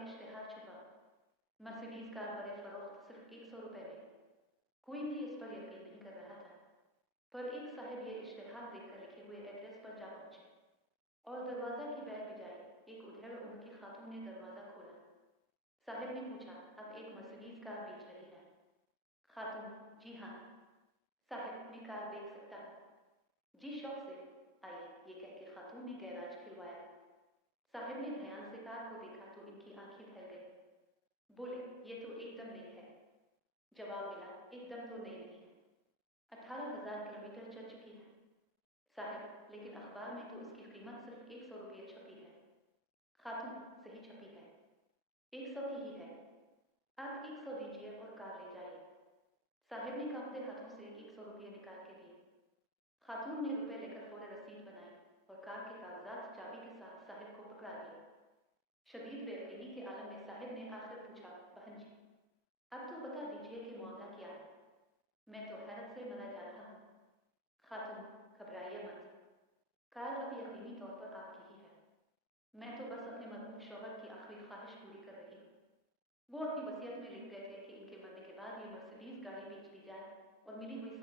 में इश्तिहार छुपा, मर्सिडीज कार बड़े फरोख्त सिर्फ 100 रुपए में। कोई भी इस पर यकीन नहीं कर रहा था, पर एक साहब ये इश्तिहार देखकर लिखे हुए एड्रेस पर जा पहुंचे और दरवाजा की बैल बजाई। एक उधेड़ उम्र की खातून ने दरवाजा खोला। साहब ने पूछा, अब एक मर्सिडीज कार बेच रही है? खातून, जी हाँ। साहब, मैं कार देख सकता हूँ? जी शौक से। आइए, ये कह के खातून ने गैराज खुलवाया। साहब ने ध्यान से कार को देखा तो इनकी आंखें फैल गई। बोले, ये तो एकदम नई है। जवाब मिला, एकदम तो नई नहीं है, 18,000 किलोमीटर चल चुकी है। साहब, लेकिन अखबार में तो उसकी कीमत सिर्फ 100 रुपये छपी है। खातून, सही छपी है, 100 की ही है। आप 100 दीजिए और कार ले जाइए। साहब ने कांपते हाथों से 100 रुपये निकाल के दिए। खातून ने रुपए लेकर फौरन रसीद बनाई और कार के कागजात चाबी के साथ साहिब को पकड़ा दिए। शदीद बेयकीनी के आलम में साहिब ने आखिर पूछा, बहन जी, अब तो बता दीजिए कि मामला क्या है? मैं तो हैरत से मरा जा रहा हूँ। खातून, घबराइए मत, कार अब यकीनी तौर पर आपकी ही है। मैं तो बस अपने मरहूम शौहर की आखिरी ख्वाहिश पूरी कर रही हूँ। वो अपनी वसीयत में लिख गए थे कि इनके मरने के बाद ये मर्सिडीज गाड़ी बेच दी जाए और मिली हुई